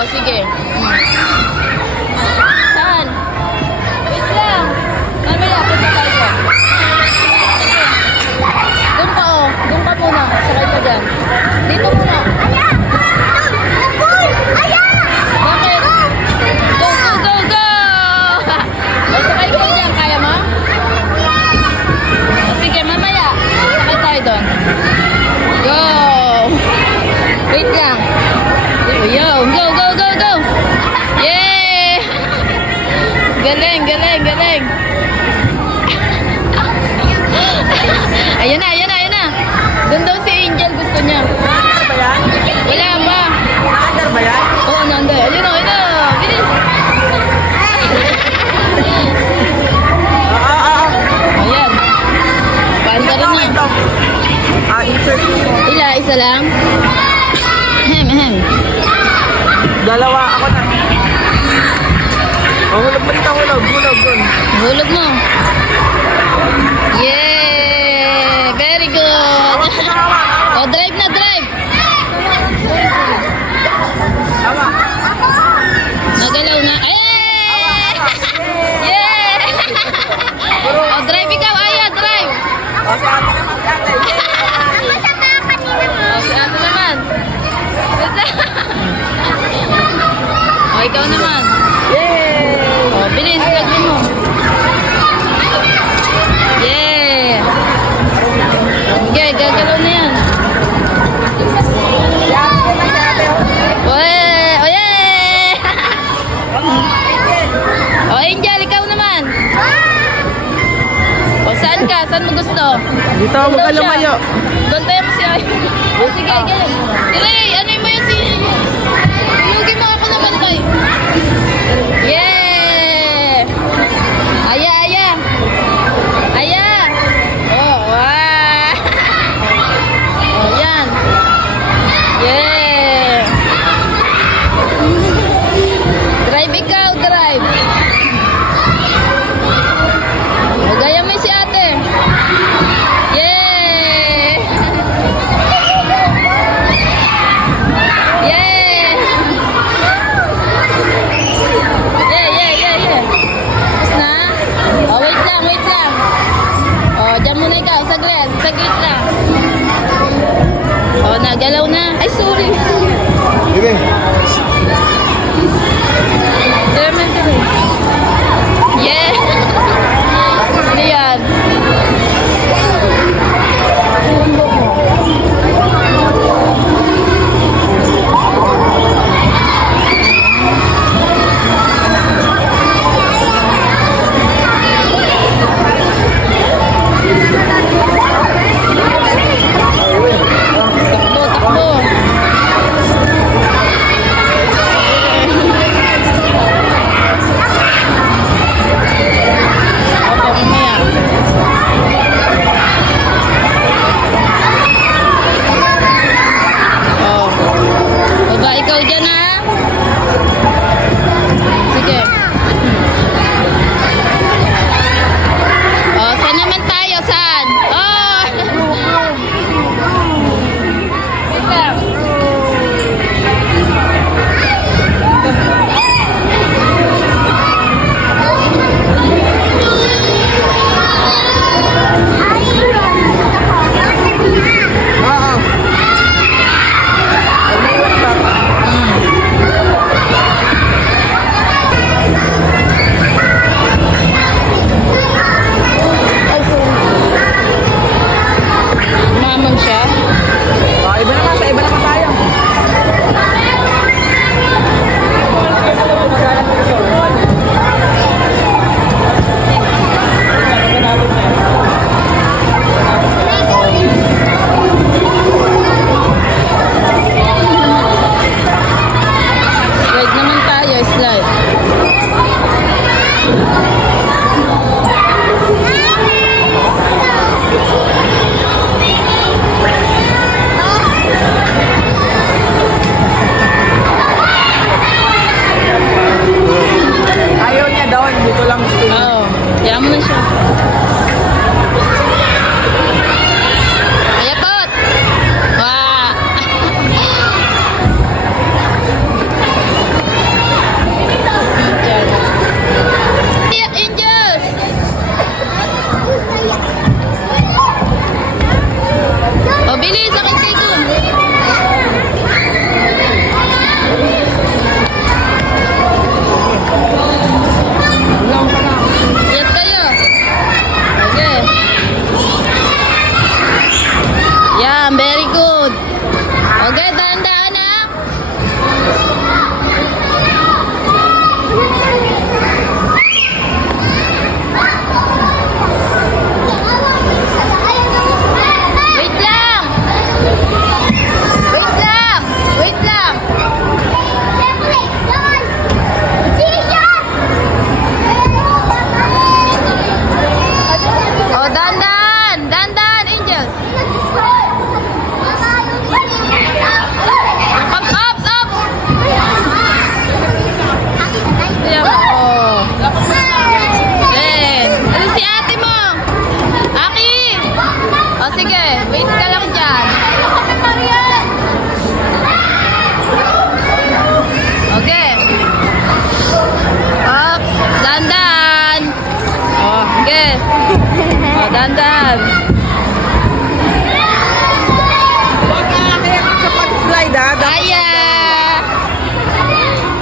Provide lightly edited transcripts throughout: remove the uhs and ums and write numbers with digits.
Oh, sige. Saan? Wait lang. Mamaya, punta tayo. Doon ka, oh. Doon ka muna. Sakay ka dyan. Dito muna. Bakit? Go, go, go, go! O, sakay ko dyan. Kaya mo? O, sige, mamaya. Sakay tayo doon. Go! Wait lang. Yo, go, go, go, go! Yeah! Galing, galing, galing. Ayan na, ayan na, ayan na. Doon daw si Angel, gusto niya. Ba yan? Wala pa. Nakaandar ba yan? Oo, nanda. Ayun na, ayun na. Bilis. Ayan. Paanda rin na. Ito. Insert mo. Isa lang? Ahem, ahem. Dalawa ako na. Oh, hulog ba dito? Hulog. Hulog dun. Hulog mo. Yeah! Very good. Oh, drive na, drive. Tama. Nagalaw na. Yeah! Oh, drive ikaw. Aya, drive. O, si ate naman, si ate. Oh, si ate naman. Oh, ikaw naman. Yay! Oh, bilis. Lagyan mo. Yeah! Okay, gagalaw na yan. Si ate naman, si ate. Oye! Oye! Oh, Angel, ikaw naman. O, saan ka? Saan mo gusto? Dito, Doon huwag ka siya. lumayo. Doon tayo mo si Ay. O, sige, ganyan. Sige, ano mo yun si... Tulugin mo ako naman tayo. Yeah! Aya, aya. Aya. Oh, wow. Oh, yan. Yeah. Drive ikaw, drive. O, gaya mo si ate. Yeah!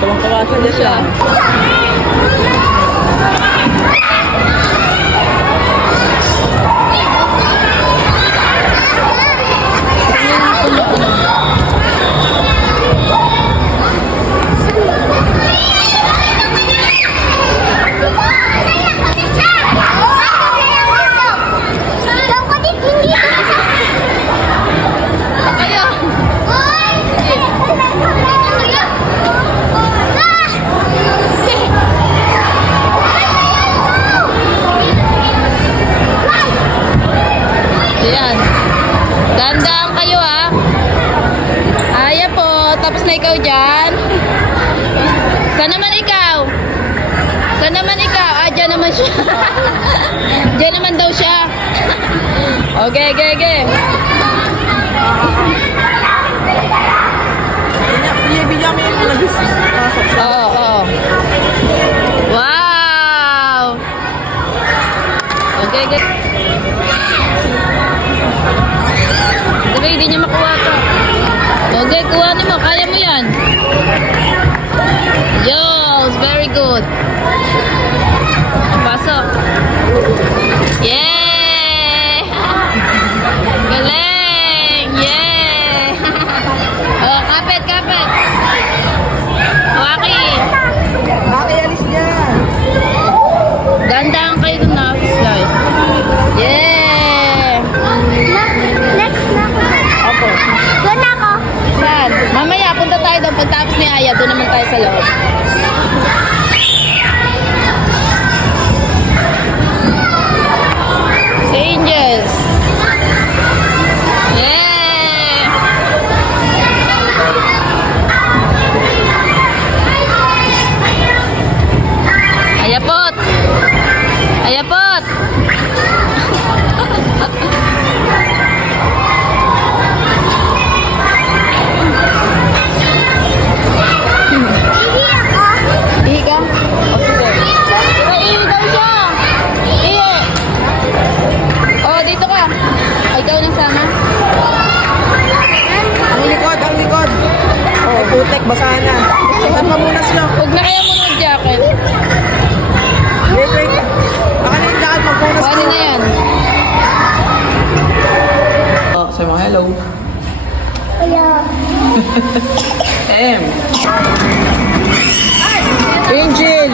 Tawang-tawa siya Siya. Kaya. Ayan. Dandaan kayo ah. Aya po. Tapos na ikaw dyan. Saan naman ikaw? Saan naman ikaw? Ah, dyan naman siya. Dyan naman daw siya. Okay, okay, okay. Bigyan mo yung nag-pasok siya. Oo, oo. Wow! Okay, okay. Sabi, hindi niya makuha to. Okay, kuhanin mo. Kaya mo yan. Yes, very good. Pasok. Yeah! Galing! Yeah! Oh, kapit, kapit. Waki. Bakit alis niya? Gandaan kayo dun na, guys. Yeah! Next na ako. Opo. Doon ako. Saan? Mamaya, punta tayo doon. Pagtapos ni Aya, doon naman tayo sa loob. Si Angels. Yeah! Ayapot! Ayapot! Hindi ako. Ihi ka? O sige. Ay, ihi daw siya. Ihi. Oh, dito ka. Ay, ikaw nang sama. Ang likod, ang likod. Oh, putek, basa na. Saan ka muna sila? Huwag na kaya mo ng jacket. Wait, wait. Baka na yung daan, magpunas O, ano na yan? Oh, say mo hello. Hello. M. Angel.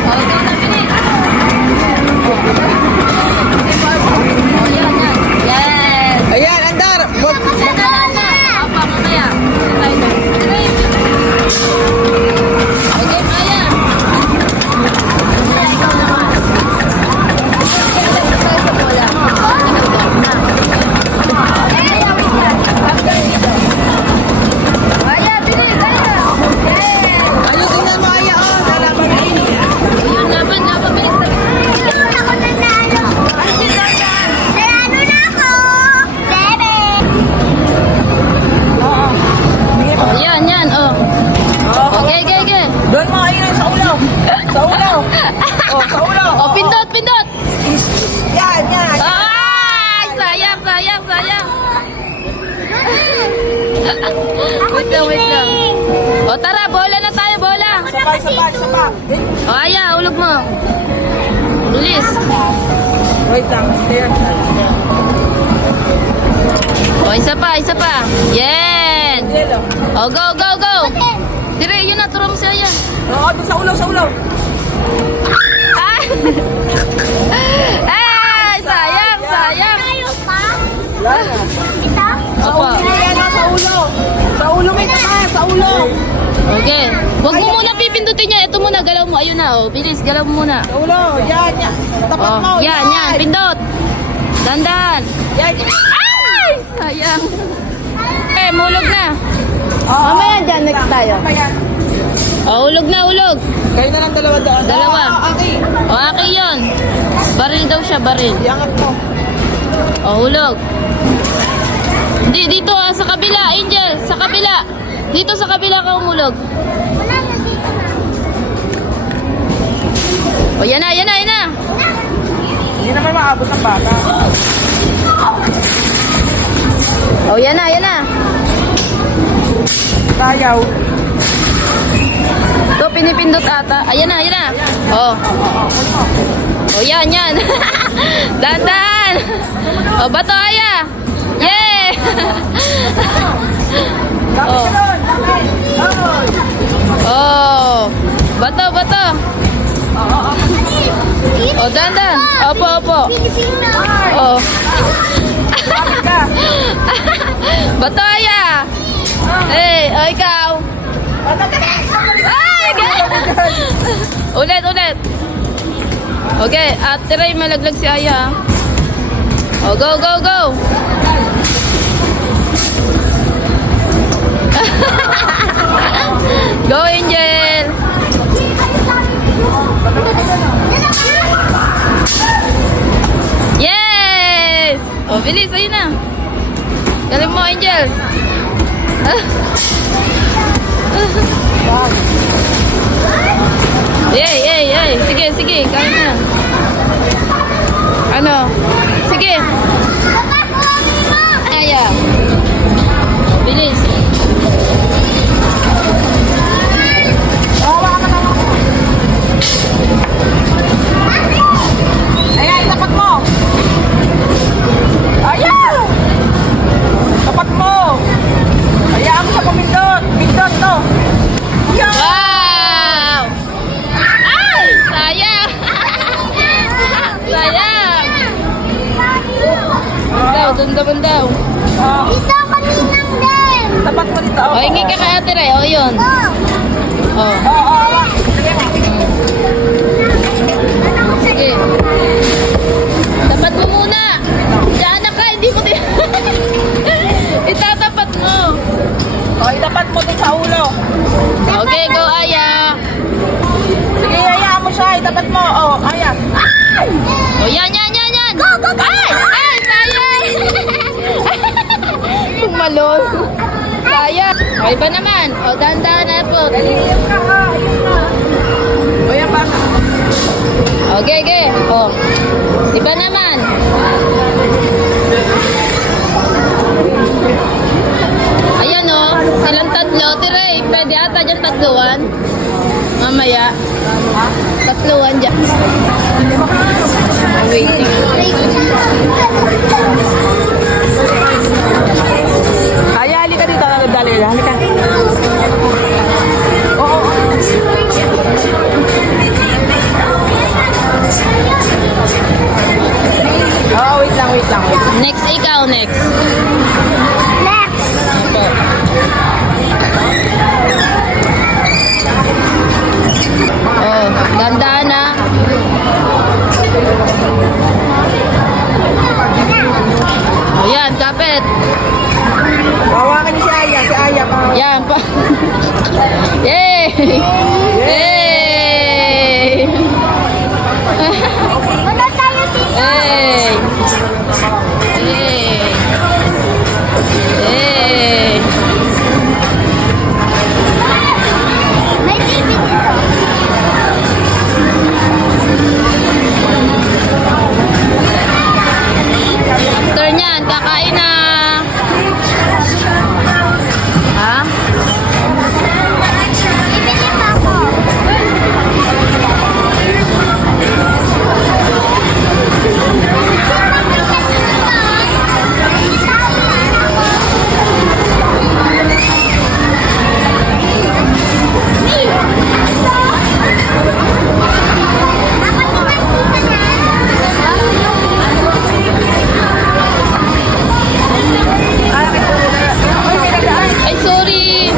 O, ikaw na, bilis. Yes. Ayan, andar. Wag. Apa, mamaya. Okay, Maya. Ikaw naman. Ito tayo sa bola. Maya, bilis, Maya. Ano, tingnan mo, Aya, oh. Lalaban na ini. Yun, laban, laban, bilis. Hindi ako nanalo. Nanalo na ako. 7. Oh, yan, yan, oh. Okay, okay, okay. Doon mo, ayun, sa ulo. Sa ulo. Oh, sa ulo. Oh, pindot, pindot. Yan, yan. Ay, sayang, sayang, sayang. Wait lang, wait lang. O, tara, bola na tayo, bola. Sabay, sabay, sabay. O, Aya, ulog mo. Bilis. Wait lang, stay. O, isa pa, isa pa. Yan. Yelo. O, go, go, go. Dire, yun na, turo mo si Aya. Oo, doon sa ulo, sa ulo. Ah! Ay, sayang, sayang. Tayo pa. Wala na. Ito. Opo. Yan na, sa ulo. Sa ulo, may taas, sa ulo. Okay. Huwag mo muna pipindutin niya. Ito muna, galaw mo. Ayun na, oh. Bilis, galaw mo muna. Sa ulo, yan, yan. Tapat mo, Oh, yan, yan. Pindot. Dandan. Yan, Ay! Sayang. Eh, mulog na. Oo. Mamaya dyan, next tayo. Ayan. Oh, ulog na, ulog. Kayo na lang dalawa doon. Dalawa. Okay. O, aki yun. Baril daw siya, baril. Iangat mo. O, hulog. Hindi, dito ah, sa kabila, Angel. Sa kabila. Dito sa kabila ka umulog. Wala na dito na. O, yan na, yan na, yan na. Hindi naman maabot ng bata. O, yan na, yan na. Tayaw. To, pinipindot ata. Ayan na, ayan na. Oh. Oh, yan, yan. Dandan. Oh, bato, aya. Yay! Oh. Oh. Bato, bato. Oh, dandan. Opo, opo. Oh. Bato, aya. Hey, oh, ikaw. Ay, ulit, ulit. Okay, at tiray malaglag si Aya. Oh, go, go, go. Go, Angel. Yes! Oh, bilis, ayun na. Galing mo, Angel. Yay, yay, yay. Sige, sige. Kaya na. Ano? Sige. Aya. Bilis. Ayan, tapat mo. Ayan! Tapat mo. Hayaan mo sa pumindot. Pindot to. Yan! Wow! Ay! Sayang! Sayang! Bandaw, bandaw, bandaw. Oh, Ito kaninang din. tapat mo dito. O, hingi ka kay Ate Ray. O, yun. O. Oo. Sige mo. Sige. Tapat mo muna. Diyan na ka, hindi mo din. Itatapat mo. O, itapat mo dun sa ulo. Okay, go, Aya. Sige, hayaan mo siya. Itapat mo. O, ayan. Ay! O, yan, yan, yan, yan. Go, go, go. Ay! Ay, sayang. Tumalon. Sayang. O, iba naman. O, dahan-dahan na po. Ayun ka ha. Ayun na. O, yan ba? Okay, okay. O. Iba naman. Ayan o. Silang tatlo. Tiray, pwede ata dyan tatluan. Mamaya. Tatluan dyan. Waiting. Aya, halika dito. Dali, halika. Oo. Oh, wait lang, wait lang, wait lang. Next, ikaw next. Next. Po. Oh, dandahan na. Oh, yan, kapit. Hawakan niyo si Aya. Si Aya pa. Yan pa. Yay! Yay! Wala tayo dito. Yay! Yay! Yay! May TV dito. After nyan, kakain na. Ha? Bibili pa ako. Ay, sorry.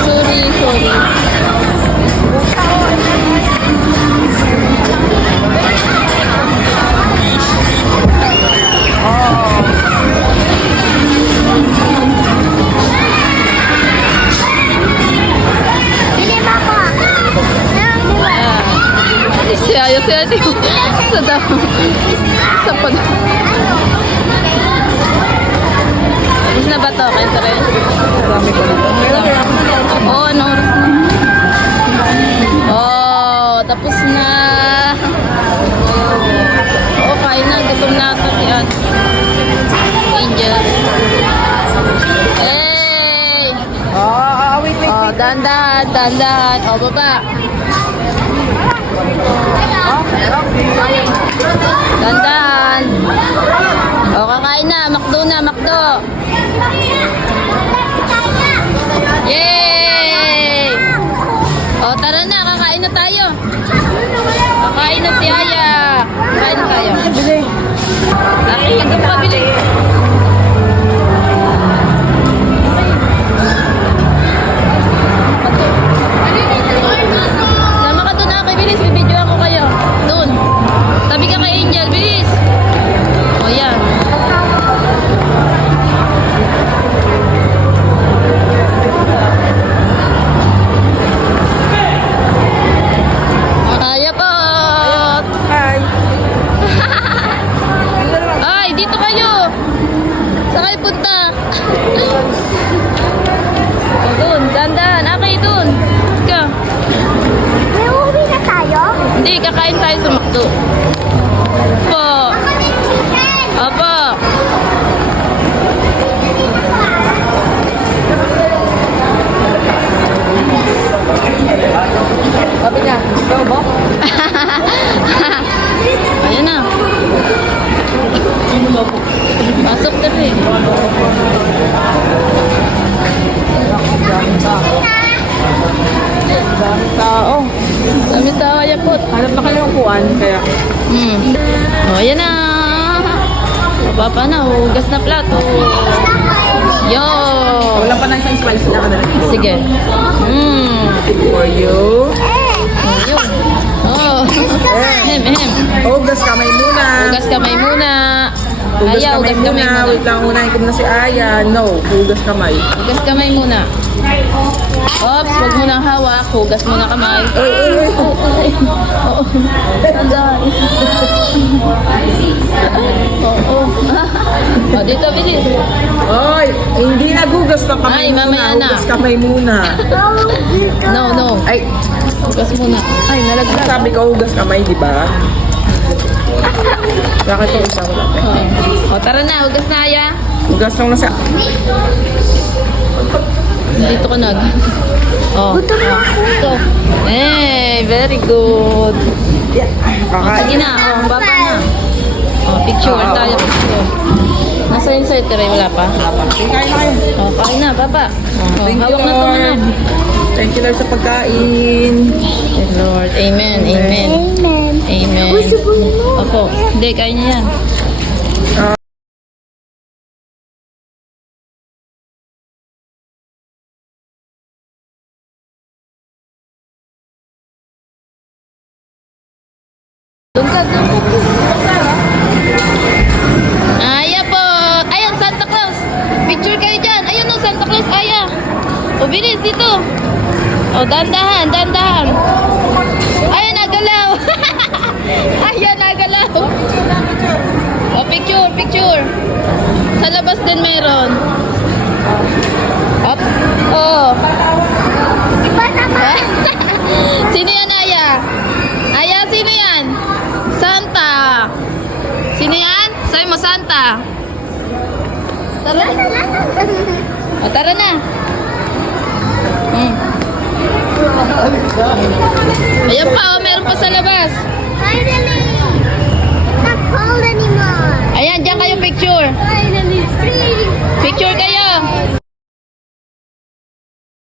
Sorry, sorry. Bili pa ako. Siya sa daw. Sa pag... Tapos na ba to? Kaya rin. Marami ko dito. Oo, ano oras na? tapos na. Okay na, gutom na ito si Angel. Hey! Wait. Oh, dandan. Oh, baba. Dandan. Oh, kakain na. Makdo. Yay! Oh, tara na. Kakain na tayo. Kakain na si Aya. Kakain na tayo. Bili. Akin ka doon pabili. Sama ka doon, Aki. Bilis, bibidyoan ko kayo. Doon. Tabi ka kay Angel. Bilis. O, yan. Kaya po. Hi. Ay, dito kayo. Saan kayo punta? O, doon. Dandan. Aki, doon. Ika. May uwi na tayo? Hindi, kakain tayo sa McDo. Opo. Ako din chicken! Opo. Sabi niya, go mo? Ayan na. Pasok na rin. Tao. Dami tao, yakot. Hanap na kayo ng upuan, kaya. O, ayan na. Baba pa na, hugas na plato. Yo. Wala pa na isang spice na kanila. Sige. For you. Ayun. Oh. Hem. Hugas kamay muna. Hugas kamay muna. Hugas Aya, kamay hugas kamay muna. muna. Wait lang, unahin ko muna si Aya. No, hugas kamay. Hugas kamay muna. Ops, huwag mo nang hawak. Hugas muna kamay. Oo. Tandaan. Oo. O, dito, bilis. Oy, hindi naghugas ng kamay Ay, mamaya muna. na. Hugas kamay muna. No. Ay, Hugas muna. ay, nalaglag. Sabi ko, hugas kamay, di ba? Bakit yung isa wala? O, tara na. Hugas na, Aya. Hugas lang na sa... Dito ko nag. Oh. Ito. Eh, very good. Sige na. Oh, baba na. Oh, picture tayo. Picture. Nasa yung sa'yo, Tere? Wala pa? Kain na kayo. Oh, kain na. Baba. Oh, Thank you, hawak na ito Lord. na. Thank you, Lord, sa pagkain. Thank Lord. Amen. Amen. Amen. Amen. Uy, sabunin mo. Opo. Hindi, kain niya yan. Doon ka. Aya po. Ayan, Santa Claus. Picture kayo dyan. Ayun no, Santa Claus. Aya. O, bilis dito. O, dandahan. Ayan, nagalaw. Ayan, nagalaw. O, picture. Sa labas din meron. Up. Oh. Iba naman. Sino yan, Aya? Aya, sino yan? Santa. Sino yan? Sabi mo, Santa. Tara na. O, tara na. Ayan pa, oh, meron pa sa labas. Finally! Not cold anymore. Ayan, dyan kayo picture. Finally free. Picture kayo.